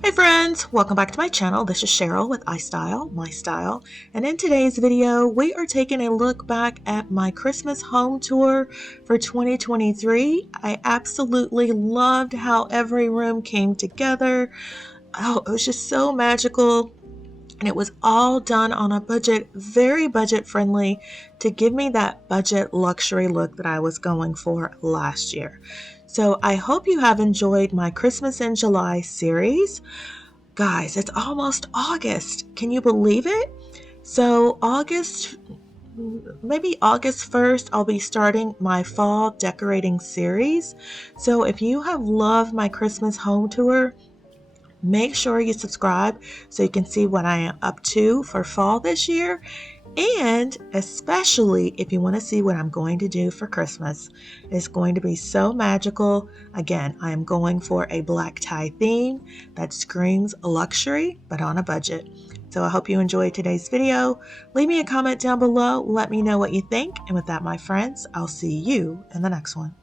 Hey friends, welcome back to my channel. This is Sheryl with iStylEMYSTYLE, and in today's video we are taking a look back at my Christmas home tour for 2023. I absolutely loved how every room came together. Oh, it was just so magical. And it was all done on a budget, very budget friendly, to give me that budget luxury look that I was going for last year. So I hope you have enjoyed my Christmas in July series. Guys, it's almost August. Can you believe it? So maybe August 1st, I'll be starting my fall decorating series. So if you have loved my Christmas home tour, make sure you subscribe so you can see what I am up to for fall this year. And especially if you want to see what I'm going to do for Christmas. It's going to be so magical. Again, I am going for a black tie theme that screams luxury, but on a budget. So I hope you enjoyed today's video. Leave me a comment down below. Let me know what you think. And with that, my friends, I'll see you in the next one.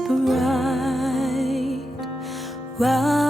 bright, while